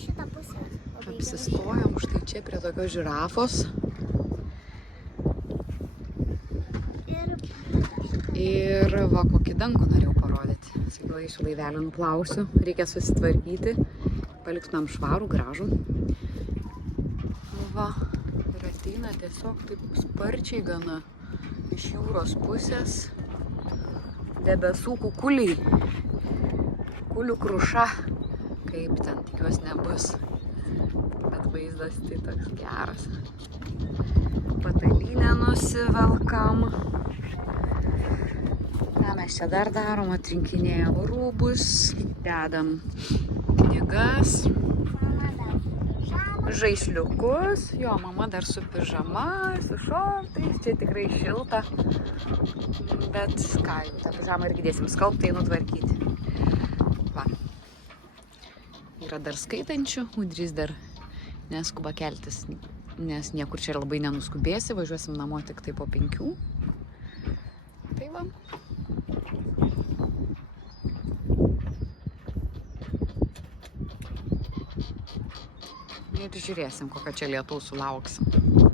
šitą pusę. Apsistojom štai čia prie tokios žirafos. Ir va, kokį dangų norėjau parodyti. Sakiau, iš laivelį nuplausiu, reikia susitvarkyti, paliktumėm švarų, gražų. Va, ir ateina tiesiog taip sparčiai gana iš jūros pusės debesų kukuliai. Kukulių kruša, kaip ten, tikiuosi nebus, bet vaizdas tai toks geras. Patalynę nusivelkam. Ką mes čia dar darom, atrinkinėjom rūbus, dedam knygas, žaisliukus, jo, mama dar su pižama, su šortais, čia tikrai šilta, bet ką jau, tą pižamą irgi dėsim skalbtai nutvarkyti. Va. Yra dar skaitančių, Udrys dar neskuba keltis, nes niekur čia labai nenuskubėsi, važiuosim namo tik tai po 5. Tai va. Ir žiūrėsim, kokią čia lietaus sulauksim.